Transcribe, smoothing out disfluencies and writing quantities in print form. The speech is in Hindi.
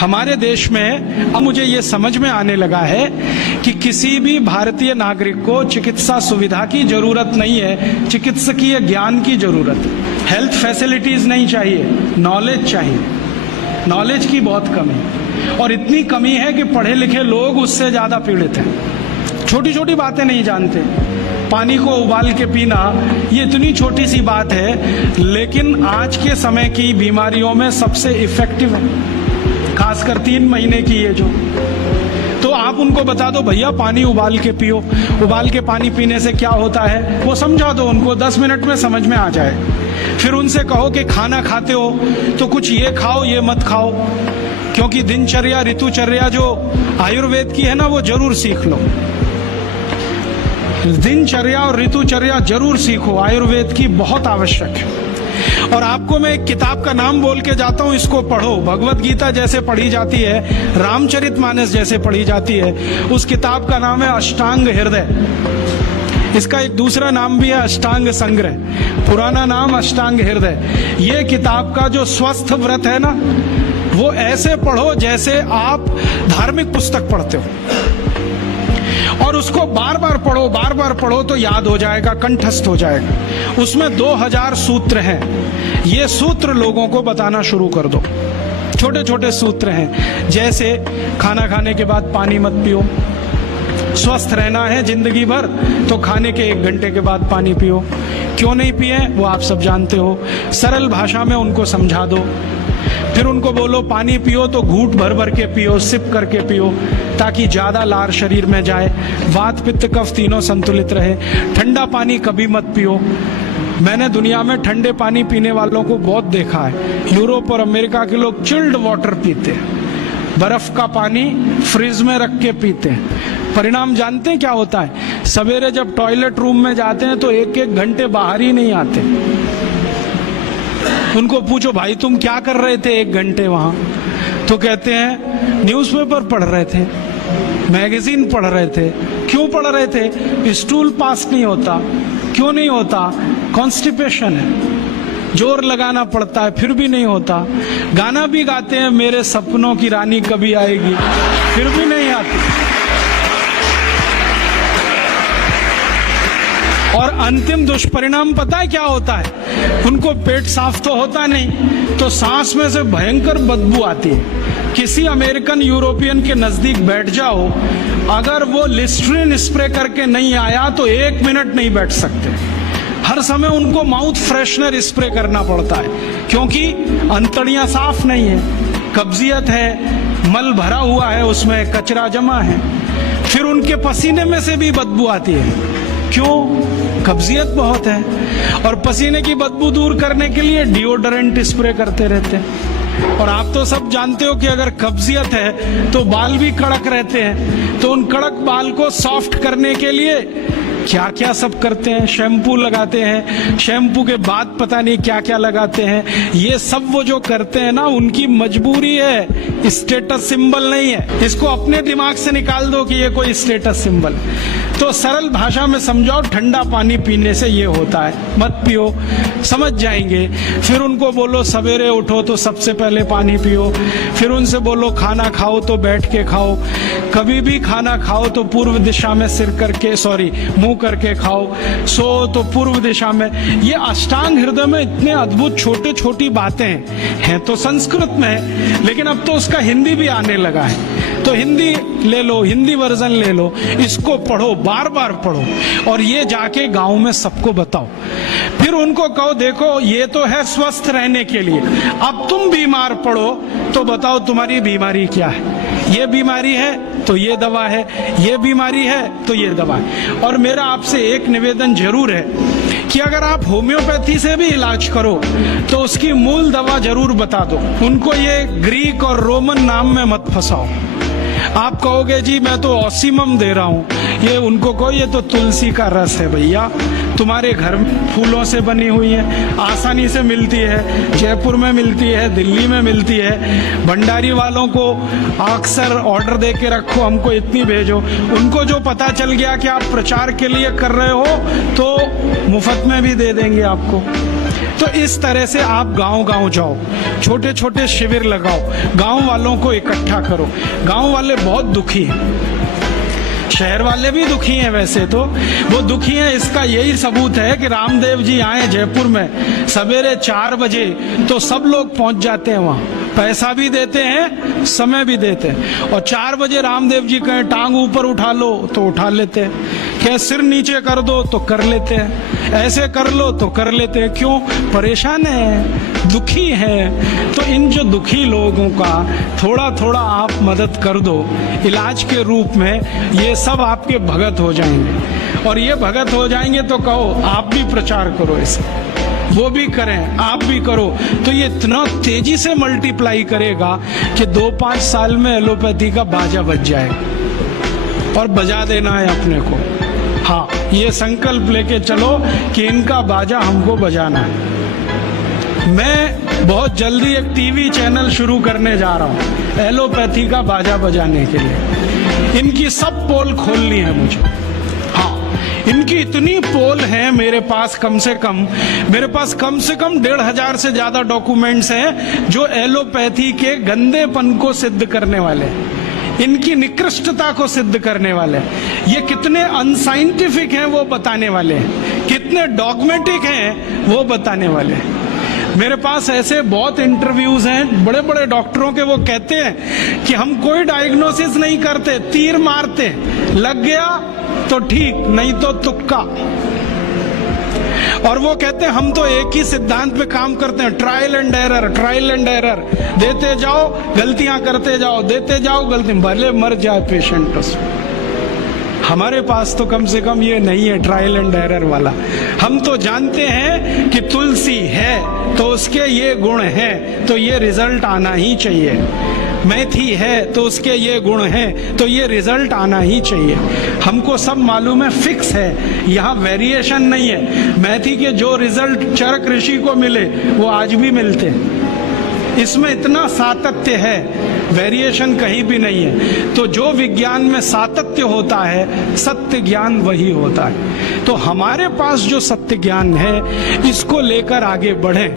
हमारे देश में अब मुझे ये समझ में आने लगा है कि किसी भी भारतीय नागरिक को चिकित्सा सुविधा की जरूरत नहीं है, चिकित्सकीय ज्ञान की जरूरत है। हेल्थ फैसिलिटीज नहीं चाहिए, नॉलेज चाहिए। नॉलेज की बहुत कमी है, और इतनी कमी है कि पढ़े लिखे लोग उससे ज्यादा पीड़ित हैं। छोटी छोटी बातें नहीं जानते। पानी को उबाल के पीना ये इतनी छोटी सी बात है, लेकिन आज के समय की बीमारियों में सबसे इफेक्टिव है, खासकर 3 महीने की ये जो। तो आप उनको बता दो भैया पानी उबाल के पियो, उबाल के पानी पीने से क्या होता है वो समझा दो उनको, 10 मिनट में समझ में आ जाए। फिर उनसे कहो कि खाना खाते हो तो कुछ ये खाओ ये मत खाओ, क्योंकि दिनचर्या ऋतुचर्या जो आयुर्वेद की है ना वो जरूर सीख लो। दिनचर्या और ऋतुचर्या जरूर सीखो, आयुर्वेद की बहुत आवश्यक है। और आपको मैं एक किताब का नाम बोल के जाता हूं, इसको पढ़ो। भगवत गीता जैसे पढ़ी जाती है, रामचरितमानस जैसे पढ़ी जाती है, उस किताब का नाम है अष्टांग हृदय। इसका एक दूसरा नाम भी है अष्टांग संग्रह, पुराना नाम अष्टांग हृदय। ये किताब का जो स्वस्थ व्रत है ना, वो ऐसे पढ़ो जैसे आप धार्मिक पुस्तक पढ़ते हो, और उसको बार बार पढ़ो तो याद हो जाएगा, कंठस्थ हो जाएगा। उसमें 2000 सूत्र हैं। ये सूत्र लोगों को बताना शुरू कर दो। छोटे छोटे सूत्र हैं, जैसे खाना खाने के बाद पानी मत पियो, स्वस्थ रहना है जिंदगी भर तो खाने के 1 घंटे के बाद पानी पियो। क्यों नहीं पिए वो आप सब जानते हो, सरल भाषा में उनको समझा दो। फिर उनको बोलो पानी पियो तो घूंट भर भर के पियो, सिप करके पियो, ताकि ज्यादा लार शरीर में जाए, वात पित्त कफ तीनों संतुलित रहे। ठंडा पानी कभी मत पियो। मैंने दुनिया में ठंडे पानी पीने वालों को बहुत देखा है। यूरोप और अमेरिका के लोग चिल्ड वाटर पीते हैं, बर्फ का पानी फ्रिज में रख के पीते हैं। परिणाम जानते हैं क्या होता है? सवेरे जब टॉयलेट रूम में जाते हैं तो 1-1 घंटे बाहर ही नहीं आते। उनको पूछो भाई तुम क्या कर रहे थे 1 घंटे वहां? तो कहते हैं न्यूज़पेपर पढ़ रहे थे, मैगजीन पढ़ रहे थे। क्यों पढ़ रहे थे? स्टूल पास नहीं होता। क्यों नहीं होता? कॉन्स्टिपेशन है, जोर लगाना पड़ता है फिर भी नहीं होता। गाना भी गाते हैं मेरे सपनों की रानी कभी आएगी, फिर भी नहीं आती। और अंतिम दुष्परिणाम पता है क्या होता है? उनको पेट साफ तो होता नहीं, तो सांस में से भयंकर बदबू आती है। किसी अमेरिकन यूरोपियन के नजदीक बैठ जाओ, अगर वो लिस्ट्रीन स्प्रे करके नहीं आया तो 1 मिनट नहीं बैठ सकते। हर समय उनको माउथ फ्रेशनर स्प्रे करना पड़ता है, क्योंकि अंतड़ियां साफ नहीं है, कब्जियत है, मल भरा हुआ है, उसमें कचरा जमा है। फिर उनके पसीने में से भी बदबू आती है। क्यों? कब्जियत बहुत है, और पसीने की बदबू दूर करने के लिए डिओडोरेंट स्प्रे करते रहते हैं। और आप तो सब जानते हो कि अगर कब्जियत है तो बाल भी कड़क रहते हैं, तो उन कड़क बाल को सॉफ्ट करने के लिए क्या क्या सब करते हैं। शैम्पू लगाते हैं, शैम्पू के बाद पता नहीं क्या क्या लगाते हैं। ये सब वो जो करते हैं ना, उनकी मजबूरी है, स्टेटस सिंबल नहीं है। इसको अपने दिमाग से निकाल दो कि ये कोई स्टेटस सिंबल। तो सरल भाषा में समझाओ, ठंडा पानी पीने से ये होता है, मत पियो, समझ जाएंगे। फिर उनको बोलो सवेरे उठो तो सबसे पहले पानी पियो। फिर उनसे बोलो खाना खाओ तो बैठ के खाओ, कभी भी खाना खाओ तो पूर्व दिशा में सिर करके मुंह करके खाओ, सो तो पूर्व दिशा में। ये अष्टांग हृदय में इतने अद्भुत छोटे छोटी बातें हैं तो संस्कृत में है, लेकिन अब तो उसका हिंदी भी आने लगा है। तो हिंदी ले लो, हिंदी वर्जन ले लो, इसको पढ़ो, बार बार पढ़ो, और ये जाके गांव में सबको बताओ। फिर उनको कहो देखो ये तो है स्वस्थ रहने के लिए, अब तुम बीमार पड़ो तो बताओ तुम्हारी बीमारी क्या है। ये बीमारी है तो ये दवा है, ये बीमारी है तो ये दवा है। और मेरा आपसे एक निवेदन जरूर है कि अगर आप होम्योपैथी से भी इलाज करो तो उसकी मूल दवा जरूर बता दो। उनको ये ग्रीक और रोमन नाम में मत फंसाओ। आप कहोगे जी मैं तो ऑसिमम दे रहा हूँ, ये उनको कहो ये तो तुलसी का रस है भैया, तुम्हारे घर में फूलों से बनी हुई है, आसानी से मिलती है, जयपुर में मिलती है, दिल्ली में मिलती है। भंडारी वालों को अक्सर ऑर्डर दे के रखो, हमको इतनी भेजो। उनको जो पता चल गया कि आप प्रचार के लिए कर रहे हो तो मुफ्त में भी दे देंगे आपको। तो इस तरह से आप गांव-गांव जाओ, छोटे छोटे शिविर लगाओ, गांव वालों को इकट्ठा करो। गांव वाले बहुत दुखी हैं, शहर वाले भी दुखी हैं, वैसे तो वो दुखी हैं। इसका यही सबूत है कि रामदेव जी आए जयपुर में सवेरे 4 बजे तो सब लोग पहुंच जाते हैं वहां, पैसा भी देते हैं, समय भी देते हैं। और 4 बजे रामदेव जी कहें टांग ऊपर उठा लो तो उठा लेते हैं, कहें सिर नीचे कर दो तो कर लेते हैं, ऐसे कर लो तो कर लेते हैं। क्यों? परेशान है, दुखी है। तो इन जो दुखी लोगों का थोड़ा थोड़ा आप मदद कर दो इलाज के रूप में, ये सब आपके भगत हो जाएंगे। और ये भगत हो जाएंगे तो कहो आप भी प्रचार करो इसे, वो भी करें, आप भी करो, तो ये इतना तेजी से मल्टीप्लाई करेगा कि 2-5 साल में एलोपैथी का बाजा बज जाएगा। और बजा देना है अपने को। हाँ, ये संकल्प लेके चलो कि इनका बाजा हमको बजाना है। मैं बहुत जल्दी एक टीवी चैनल शुरू करने जा रहा हूँ एलोपैथी का बाजा बजाने के लिए। इनकी सब पोल खोलनी है मुझे। हाँ, इनकी इतनी पोल है मेरे पास, कम से कम 1,500 से ज्यादा डॉक्यूमेंट्स हैं जो एलोपैथी के गंदेपन को सिद्ध करने वाले हैं, इनकी निकृष्टता को सिद्ध करने वाले हैं। ये कितने अनसाइंटिफिक हैं वो बताने वाले हैं, कितने डॉगमेटिक हैं वो बताने वाले हैं। मेरे पास ऐसे बहुत इंटरव्यूज हैं बड़े बड़े डॉक्टरों के, वो कहते हैं कि हम कोई डायग्नोसिस नहीं करते, तीर मारते, लग गया तो ठीक, नहीं तो तुक्का। और वो कहते हैं हम तो एक ही सिद्धांत पे काम करते हैं, trial and error, trial and error, देते जाओ गलतियां करते जाओ, देते जाओ गलती, भले मर जाए पेशेंट उसमें। हमारे पास तो कम से कम ये नहीं है ट्रायल एंड एरर वाला। हम तो जानते हैं कि तुलसी है तो उसके ये गुण हैं तो ये रिजल्ट आना ही चाहिए, मेथी है तो उसके ये गुण हैं तो ये रिजल्ट आना ही चाहिए। हमको सब मालूम है, फिक्स है, यहाँ वेरिएशन नहीं है। मेथी के जो रिजल्ट चरक ऋषि को मिले वो आज भी मिलते हैं। इसमें इतना सातत्य है, वेरिएशन कहीं भी नहीं है। तो जो विज्ञान में सातत्य होता है, सत्य ज्ञान वही होता है। तो हमारे पास जो सत्य ज्ञान है इसको लेकर आगे बढ़ें।